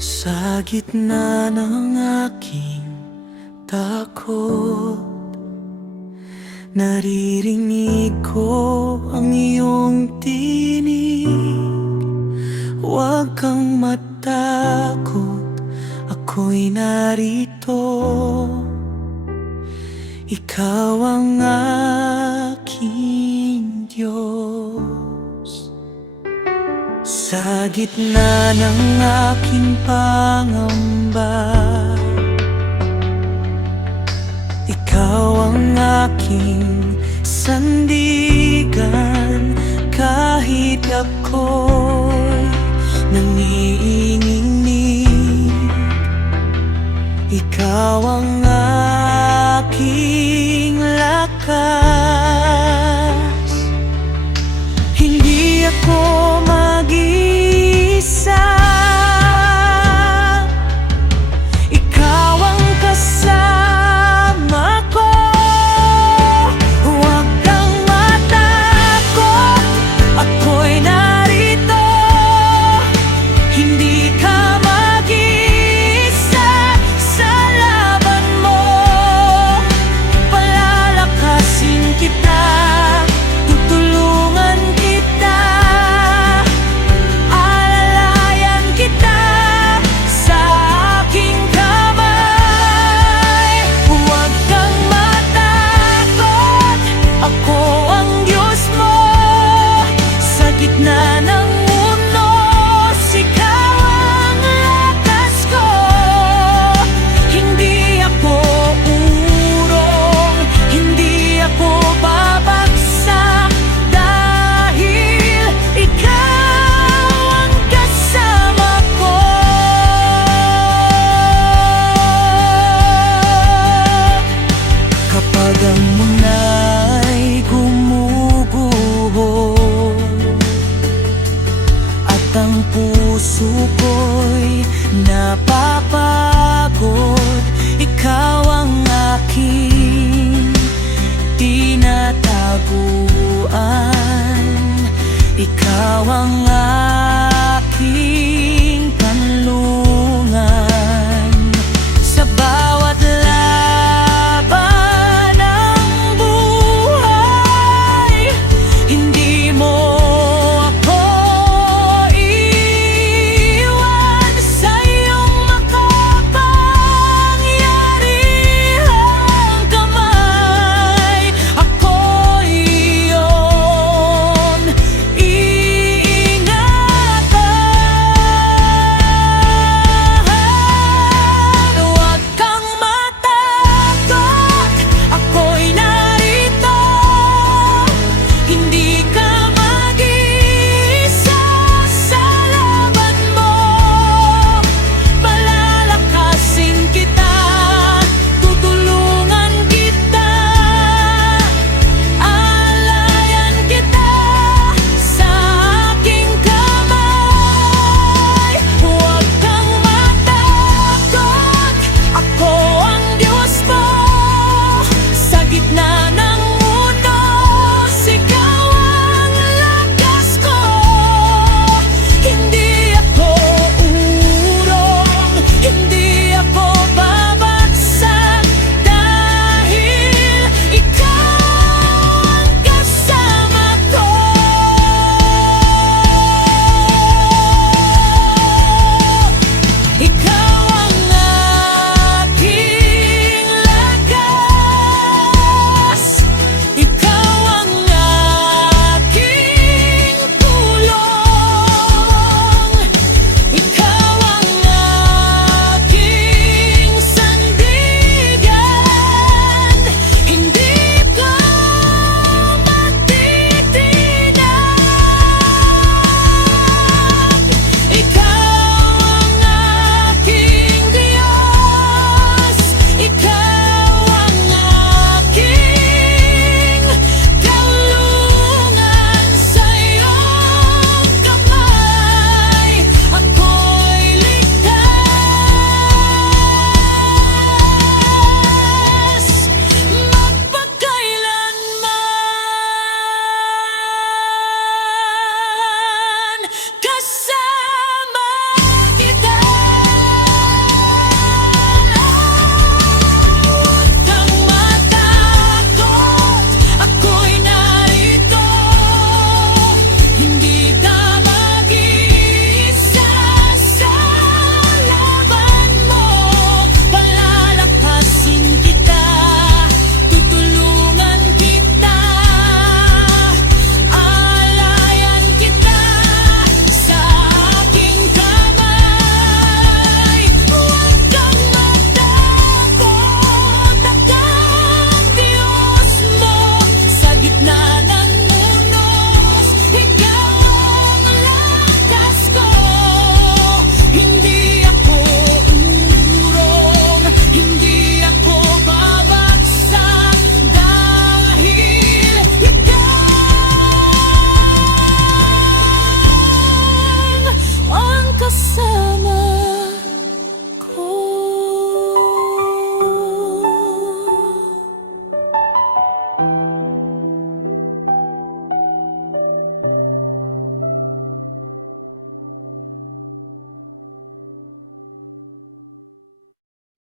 Sa gitna ng aking takot, naririnig ko ang iyong tinig. Huwag kang matakot, ako'y narito. Ikaw ang aking Diyos. Sa gitna ng aking pangamba, ikaw ang aking sandigan. Kahit ako'y nangiinginig, ikaw ang aking lakas. Hindi ako mag-iisa, ikaw ang kasama ko. Huwag kang matakot, ako'y narito. Hindi ka mag-iisa sa laban mo. Palalakasin kita, tutulungan kita, alalayan kita sa aking kamay. Huwag kang matakot, ako ang Diyos mo. Sa gitna ng unos, ikaw ang lakas ko. Hindi ako urong, hindi ako babagsak, dahil ikaw ang kasama ko. Kapag ang muna'y gumuguho at ang puso ko'y napapagod, ikaw ang aking tinataguan. Ikaw ang